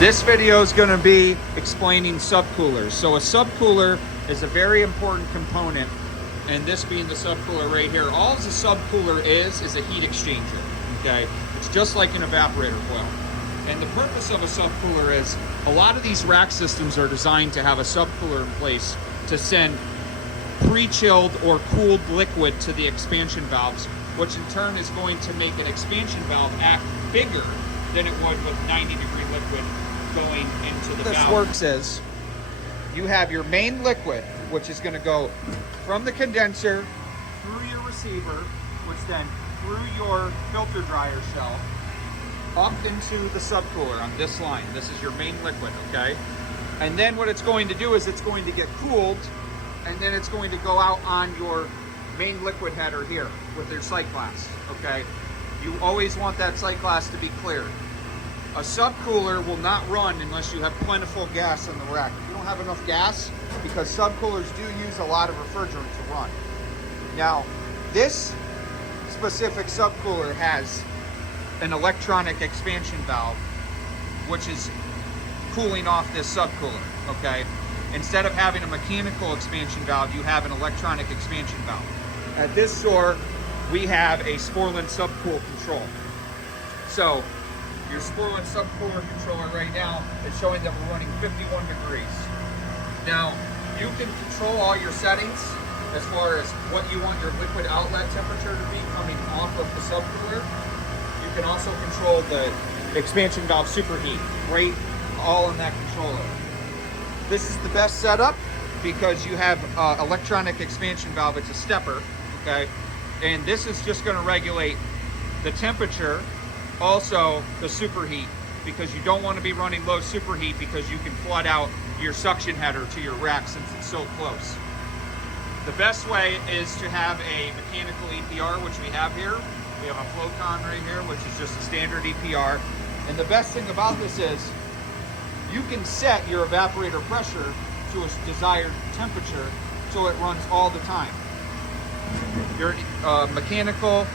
This video is going to be explaining subcoolers. So a subcooler is a very important component, and this being the subcooler right here. All the subcooler is a heat exchanger, okay? It's just like an evaporator coil. And the purpose of a subcooler is a lot of these rack systems are designed to have a subcooler in place to send pre-chilled or cooled liquid to the expansion valves, which in turn is going to make an expansion valve act bigger than it would with 90-degree liquid going into the valve. This works is you have your main liquid, which is going to go from the condenser through your receiver, which then through your filter dryer shell up into the subcooler on this line. This is your main liquid, okay? And then what it's going to do is it's going to get cooled, and then it's going to go out on your main liquid header here with your sight glass, okay? You always want that sight glass to be cleared. A subcooler will not run unless you have plentiful gas in the rack. If you don't have enough gas, because subcoolers do use a lot of refrigerant to run. Now, this specific subcooler has an electronic expansion valve, which is cooling off this subcooler, okay? Instead of having a mechanical expansion valve, you have an electronic expansion valve. At this store, we have a Sporlan subcool control. So, your Sporlan subcooler controller right now is showing that we're running 51 degrees. Now, you can control all your settings as far as what you want your liquid outlet temperature to be coming off of the subcooler. You can also control the expansion valve superheat, right, all in that controller. This is the best setup because you have electronic expansion valve. It's a stepper, okay? And this is just going to regulate the temperature, also the superheat, because you don't want to be running low superheat because you can flood out your suction header to your rack since it's so close. The best way is to have a mechanical EPR, which we have here. We have a Flowcon right here, which is just a standard EPR. And the best thing about this is you can set your evaporator pressure to a desired temperature so it runs all the time. Your mechanical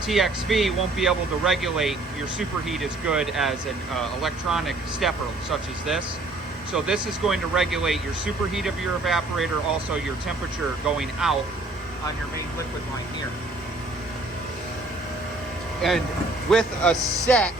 TXV won't be able to regulate your superheat as good as an electronic stepper such as this. So this is going to regulate your superheat of your evaporator, also your temperature going out on your main liquid line here. And with a set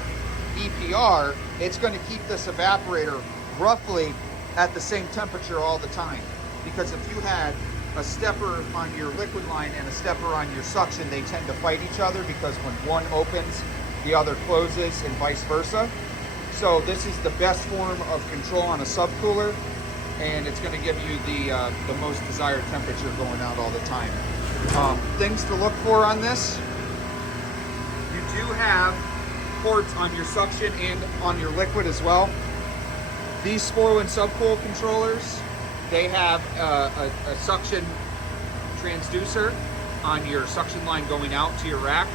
EPR, it's going to keep this evaporator roughly at the same temperature all the time. Because if you had a stepper on your liquid line and a stepper on your suction, they tend to fight each other because when one opens, the other closes and vice versa. So this is the best form of control on a subcooler, and it's going to give you the most desired temperature going out all the time. Things to look for on this: you do have ports on your suction and on your liquid as well. These Sporlan subcool controllers, they have a suction transducer on your suction line going out to your rack.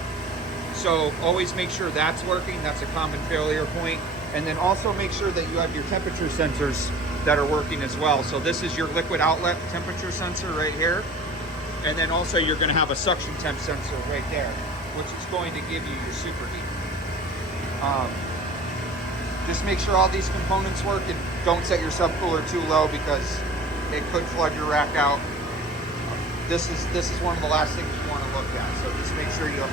So always make sure that's working. That's a common failure point. And then also make sure that you have your temperature sensors that are working as well. So this is your liquid outlet temperature sensor right here. And then also you're going to have a suction temp sensor right there, which is going to give you your superheat. Just make sure all these components work, and don't set your subcooler too low because it could flood your rack out. This is one of the last things you want to look at. So just make sure you have